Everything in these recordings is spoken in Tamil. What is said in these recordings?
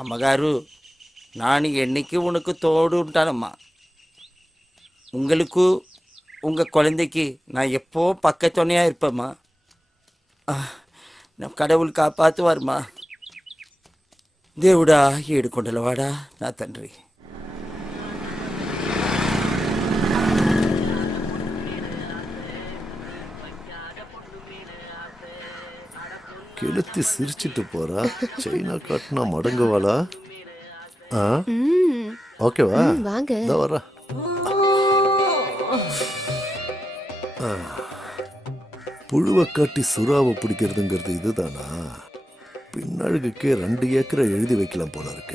అమ్మగారు நான் என்னைக்கு உனக்கு தோடு ఉంటానమ్మా உங்களுக்கு உங்கள் குழந்தைக்கு நான் எப்போ பக்கத்துணையாக இருப்பேம்மா நம்ம கடவுள் காப்பாற்றுவார்மா దేవుడా ఏడుకొండలవాడా నా తండ్రి கெளுத்தி சிரிச்சிட்டு போறா. சைனா காட்டினா மடங்குவாளா? ஓகேவா? வாங்க. இதோ வரா. புழுவை காட்டி சுறாவை பிடிக்கிறதுங்கிறது இதுதானா? பின்னழுகுக்கு 2 ஏக்கரை எழுதி வைக்கலாம் போல இருக்க.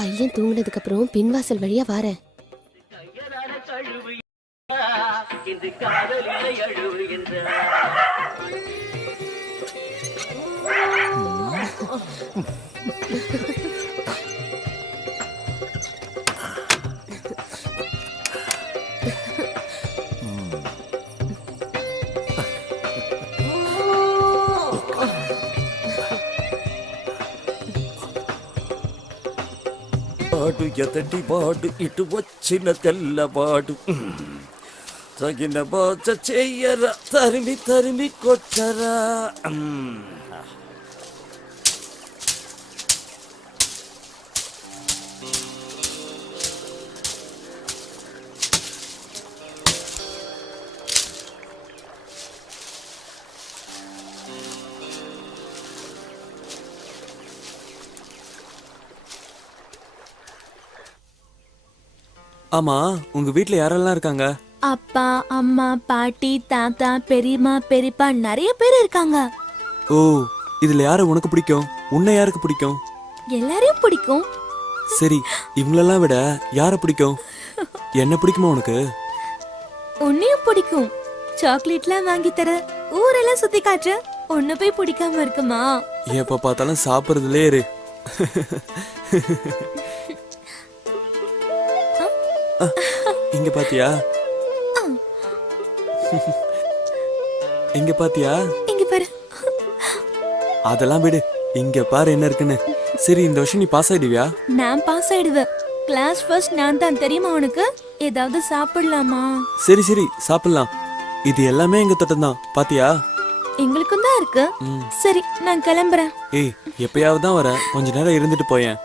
பையன் தூங்கினதுக்கு அப்புறம் பின்வாசல் வழியா வாரேன். వాడు ఎదటి వాడు ఇటు వచ్చిన తెల్లవాడు తగిన బాధ చెయ్యరా తరిమి తరిమి కొట్టరా ஆமா, உங்க வீட்ல யாரெல்லாம் இருக்காங்க? அப்பா, அம்மா, பாட்டி, தாத்தா, பெரியம்மா, பெரியப்பா நிறைய பேர் இருக்காங்க. ஓ, இதுல யாரு உனக்கு பிடிக்கும்? உன்னை யாருக்கு பிடிக்கும்? எல்லாரையும் பிடிக்கும். சரி, இவங்களெல்லாம் விட யார பிடிக்கும்? என்ன பிடிக்குமா உனக்கு? உன்னையும் பிடிக்கும். சாக்லேட்லாம் வாங்கி தர, ஊரெல்லாம் சுத்தி காற்று, ஒன்னு போய் பிடிக்காம இருக்குமா? எப்ப பார்த்தாலும் சாப்பிடுறதுலே இரு. இங்க பாத்தியா? இங்க பாத்தியா? இங்க பாரு. அதெல்லாம் விடு, இங்க பாரு என்ன இருக்குன்னு. சரி, இந்த வருஷம் நீ பாஸ் ஆயிடுவியா? நான் பாஸ் ஆயிடுவேன். கிளாஸ் ஃபர்ஸ்ட் நான் தான், தெரியுமா உனக்கு? ஏதாவது சாப்பிடலாமா? சரி சரி, சாப்பிடலாம். இது எல்லாமே எங்க தட்டம் தான், பாத்தியா? எங்களுக்கும் தான் இருக்கு. சரி, நான் கிளம்புறேன். ஏய், எப்பயாவது தான் வர, கொஞ்ச நேரம் இருந்துட்டு போயேன்.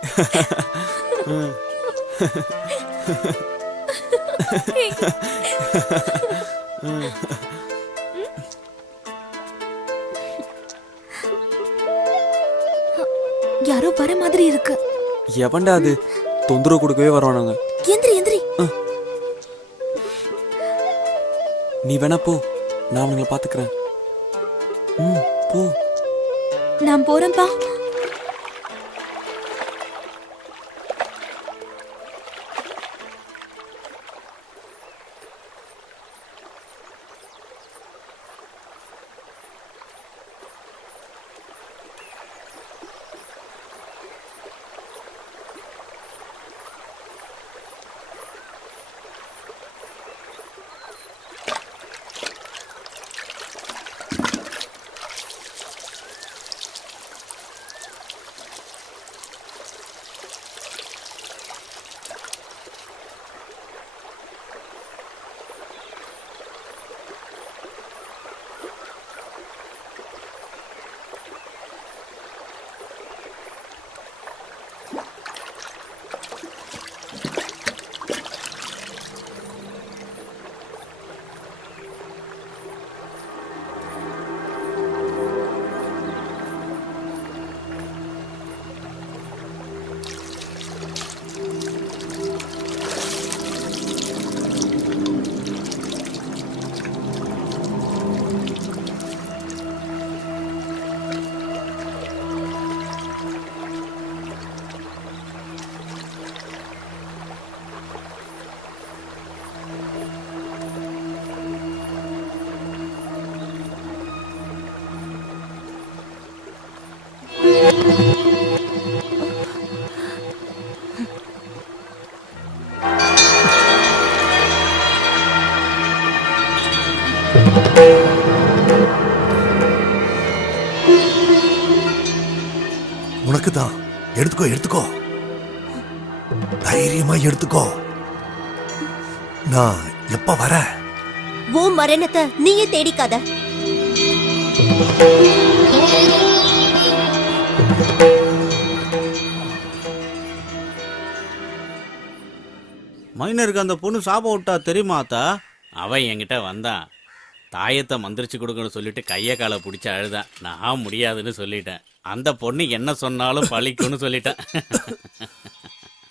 யாரோ வர மாதிரி இருக்கு. எவன்டா அது? தொந்தரவு கொடுக்கவே வருவானுங்க. எந்திரி எந்திரி. நீ வேணா போ, நான் அவங்கள பாத்துக்கிறேன். போ. நான் போறேன்பா. உனக்கு தான். எடுத்துக்கோ எடுத்துக்கோ, தைரியமா எடுத்துக்கோ. நான் எப்ப வர? உன் மரணத்தை நீயே தேடிக்காத. மைனருக்கு அந்த பொண்ணு சாபம் விட்டா தெரியுமா அத்தா? அவன் என்கிட்ட வந்தான். தாயத்தை மந்திரிச்சு கொடுக்கணும்னு சொல்லிட்டு கையை காலை பிடிச்சி அழுதான். நான் முடியாதுன்னு சொல்லிட்டேன். அந்த பொண்ணு என்ன சொன்னாலும் பழிக்கும்னு சொல்லிட்டேன்.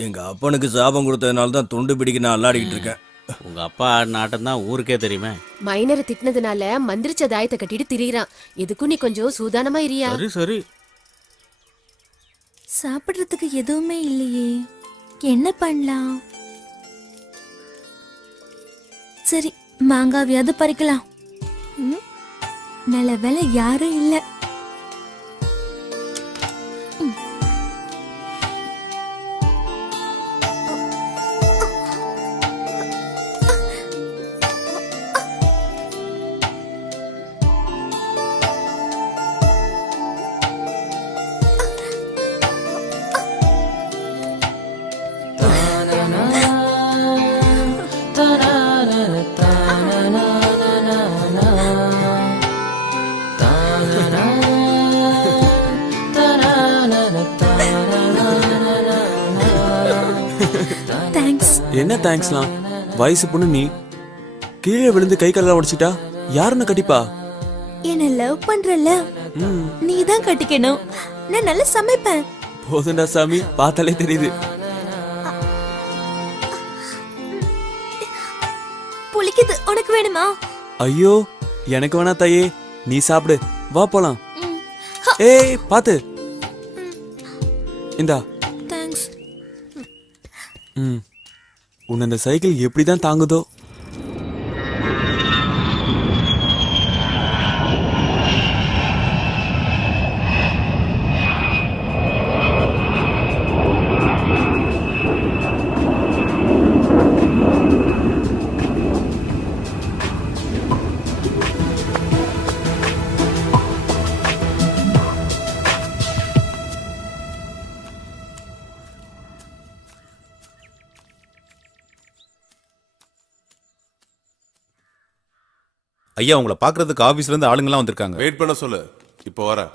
எங்க அப்பனுக்கு சாபம் கொடுத்ததுனால தான் துண்டு பிடிக்க நான் அல்லாடிக்கிட்டு இருக்கேன். உங்க அப்பா ஆடின ஆட்டம் தான் ஊருக்கே தெரியுமே. மைனரை திட்டினதுனால மந்திரிச்ச தாயத்தை கட்டிட்டு திரியிறான். எதுக்கும் நீ கொஞ்சம் சூதானமா இரியா. சரி சரி. சாப்பிடுறதுக்கு எதுவுமே இல்லையே, என்ன பண்ணலாம்? சரி, மாங்காவியாவது பறிக்கலாம். நல்ல வேலை யாரும் இல்லை. தேங்க்ஸ். என்ன தேங்க்ஸ்லாம்? வயசு பொண்ணு நீ, கீழே விழுந்து கை காலெல்லாம் உடைச்சிட்டா யாருன்னு கட்டிப்பா? என்ன லவ் பண்றல, நீ தான் கட்டிக்கணும். நான் நல்லா சமைப்பேன். போதுண்டா சாமி, பார்த்தாலே தெரியுது. புளிக்குது, உனக்கு வேணுமா? ஐயோ, எனக்கு வேணா தாயே, நீ சாப்பிடு. வா போலாம். ஏய் பாத்து, இந்தா. தேங்க்ஸ். உன்னை அந்த சைக்கிள் எப்படிதான் தாங்குதோ. ஐயா, உங்களை பார்க்கறதுக்கு ஆபீஸ்ல இருந்து ஆளுங்கலாம் வந்திருக்காங்க. வெயிட் பண்ண சொல்லு, இப்போ வரேன்.